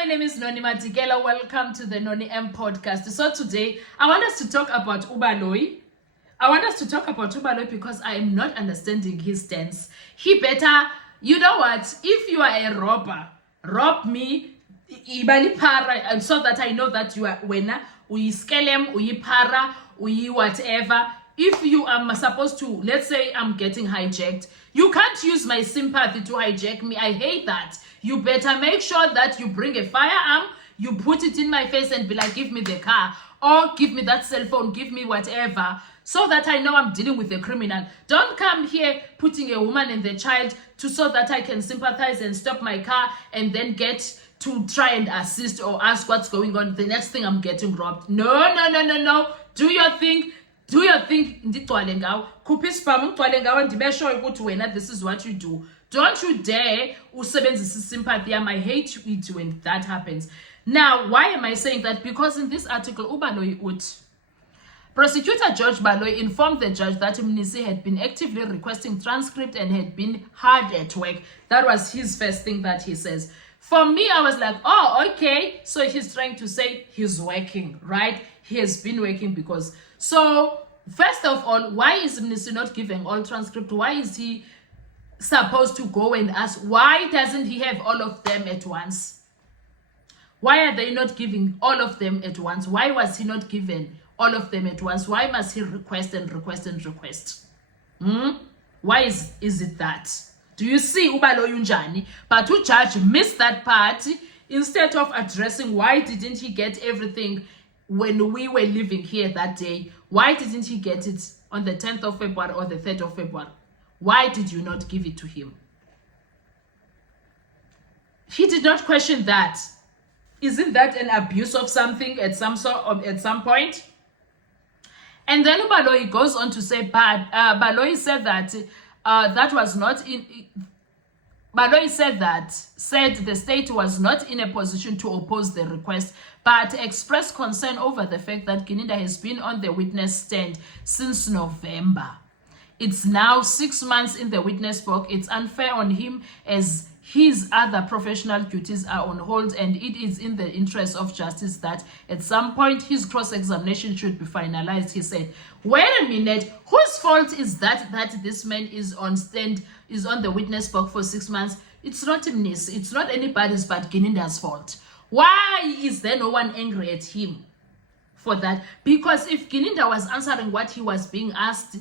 my name is Noni Madikela. Welcome to the Noni M podcast. So today, I want us to talk about Ubaloyi. Because I am not understanding his stance. He better, you know what, if you are a robber, rob me, ibali para, and so that I know that you are winner, uyi skelem, uyi para, uyi whatever. If you are supposed to, let's say I'm getting hijacked, you can't use my sympathy to hijack me. I hate that. You better make sure that you bring a firearm, you put it in my face and be like, give me the car, or give me that cell phone, give me whatever, so that I know I'm dealing with a criminal. Don't come here putting a woman and the child so that I can sympathize and stop my car and then get to try and assist or ask what's going on. The next thing I'm getting robbed. No. Do your thing. Nditwale ngawo. Khupha isibhamu ngitwale ngawo ndibesho ukuthi wena this is what you do. Don't you dare usebenzisa sympathy. I hate it when that happens. Now, why am I saying that? Because in this article, Ubaloyi ut. Prosecutor George Baloyi informed the judge that Mnisi had been actively requesting transcript and had been hard at work. That was his first thing that he says. For me, I was like, oh, okay. So he's trying to say he's working, right? He has been working because... So, first of all, why is Mnisi not giving all transcript? Why is he supposed to go and ask? Why doesn't he have all of them at once? Why are they not giving all of them at once? Why was he not given all of them at once? Why must he request and request? Why is it that? Do you see Ubaloyi unjani? But the judge missed that part. Instead of addressing why didn't he get everything when we were living here that day, why didn't he get it on the 10th of February or the 3rd of February? Why did you not give it to him? He did not question that. Isn't that an abuse of something at some point? And then Ubaloyi goes on to say, Baloyi said that that was not in... Baloyi said the state was not in a position to oppose the request, but expressed concern over the fact that Gininda has been on the witness stand since November. It's now 6 months in the witness box. It's unfair on him as his other professional duties are on hold, and it is in the interest of justice that at some point his cross-examination should be finalized. He said, wait a minute, whose fault is that this man is on the witness box for 6 months? It's not Mnisi. It's not anybody's but Gininda's fault. Why is there no one angry at him for that? Because if Gininda was answering what he was being asked,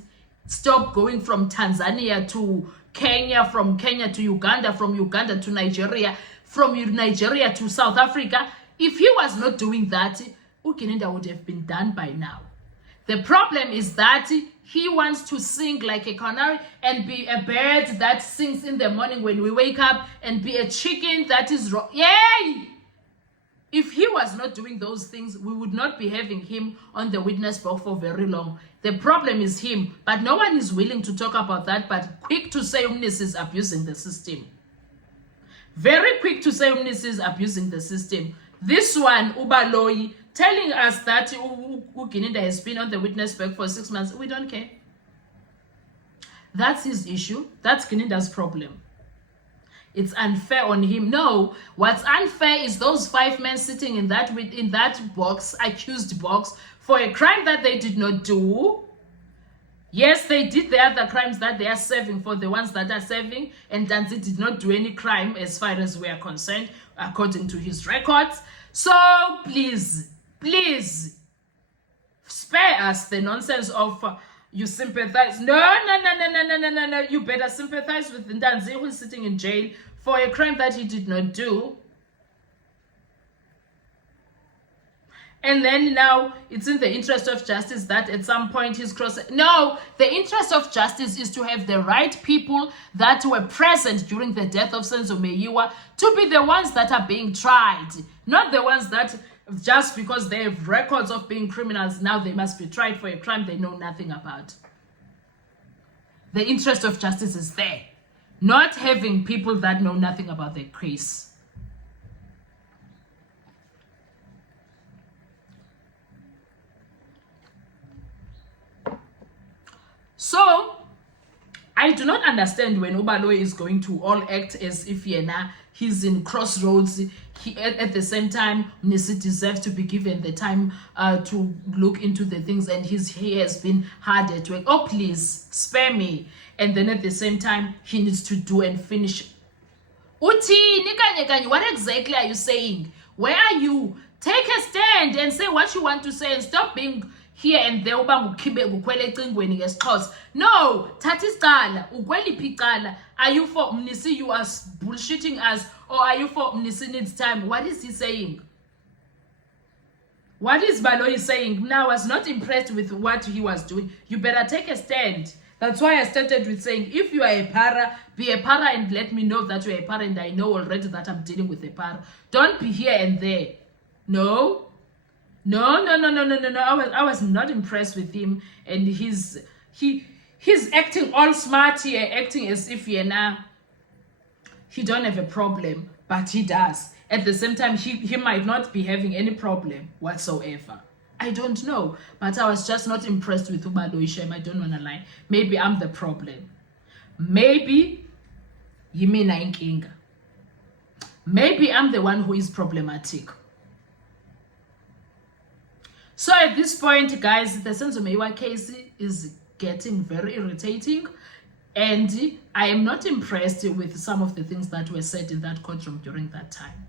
stop going from Tanzania to Kenya, from Kenya to Uganda, from Uganda to Nigeria, from Nigeria to South Africa, if he was not doing that, Gininda would have been done by now. The problem is that he wants to sing like a canary and be a bird that sings in the morning when we wake up and be a chicken that is raw. Yay! If he was not doing those things, we would not be having him on the witness box for very long. The problem is him, but no one is willing to talk about that, but quick to say Mnisi is abusing the system. Very quick to say Mnisi is abusing the system. This one, Ubaloyi, telling us that Gininda has been on the witness box for 6 months, we don't care. That's his issue. That's Gininda's problem. It's unfair on him. No, what's unfair is those 5 men sitting in that box, accused box, for a crime that they did not do. Yes, they did the other crimes that they are serving for the ones that are serving, and Tanzi did not do any crime as far as we are concerned, according to his records. So please, spare us the nonsense of you sympathize. No. You better sympathize with Ntanzi, who is sitting in jail for a crime that he did not do. And then now it's in the interest of justice that at some point he's crossing. No, the interest of justice is to have the right people that were present during the death of Senzo Meyiwa to be the ones that are being tried, not the ones that just because they have records of being criminals, now they must be tried for a crime they know nothing about. The interest of justice is there, not having people that know nothing about the case. So, I do not understand when Ubaloyi is going to all act as if Yena he's in crossroads. At the same time, Mnisi deserves to be given the time to look into the things, and he has been hard at work. Oh, please, spare me. And then at the same time, he needs to do and finish. Uthini kanye kanye, what exactly are you saying? Where are you? Take a stand and say what you want to say, and stop being here and there. No, thatha isicala, ukweliphi icala? Are you for Mnisi, you are bullshitting us, or are you for Mnisi needs time? What is he saying? What is Baloyi saying? Now, I was not impressed with what he was doing. You better take a stand. That's why I started with saying, if you are a para, be a para and let me know that you're a para, and I know already that I'm dealing with a para. Don't be here and there. No. I was not impressed with him, and he's acting all smart here, acting as if he don't have a problem, but he does. At the same time, he might not be having any problem whatsoever. I don't know, but I was just not impressed with Ubaloyi Shema. I don't want to lie. Maybe I'm the problem. Maybe yimina inkinga. Maybe I'm the one who is problematic. So at this point, guys, the Senzo Meyiwa case is getting very irritating, and I am not impressed with some of the things that were said in that courtroom during that time.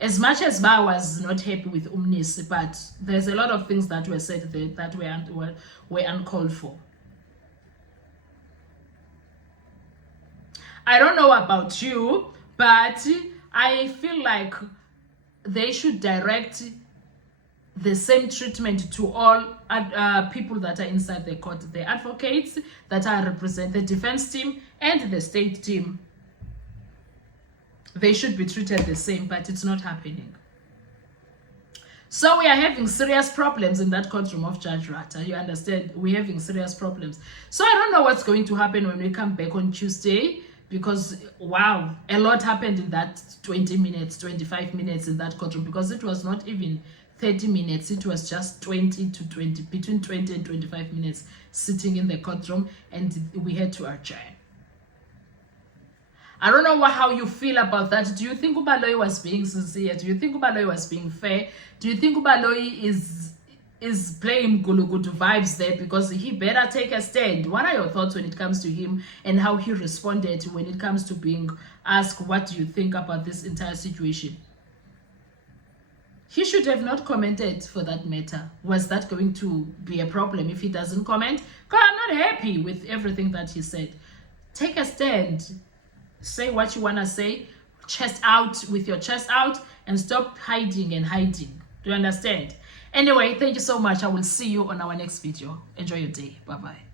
As much as I was not happy with Mnisi, but there's a lot of things that were said there that were uncalled for. I don't know about you, but I feel like they should direct the same treatment to all people that are inside the court, the advocates that are represent the defense team and the state team. They should be treated the same, but it's not happening. So we are having serious problems in that courtroom of Judge Ratha. You understand? We're having serious problems. So I don't know what's going to happen when we come back on Tuesday, because, wow, a lot happened in that 20 minutes, 25 minutes in that courtroom, because it was not even 30 minutes. It was just 20 to 20, between 20 and 25 minutes sitting in the courtroom, and we had to adjourn. I don't know how you feel about that. Do you think Ubaloyi was being sincere? Do you think Ubaloyi was being fair? Do you think Ubaloyi is playing gulugudu vibes there? Because he better take a stand. What are your thoughts when it comes to him and how he responded when it comes to being asked, what do you think about this entire situation? He should have not commented, for that matter. Was that going to be a problem if he doesn't comment? Because I'm not happy with everything that he said. Take a stand. Say what you want to say. Chest out, with your chest out, and stop hiding and hiding. Do you understand? Anyway, thank you so much. I will see you on our next video. Enjoy your day. Bye-bye.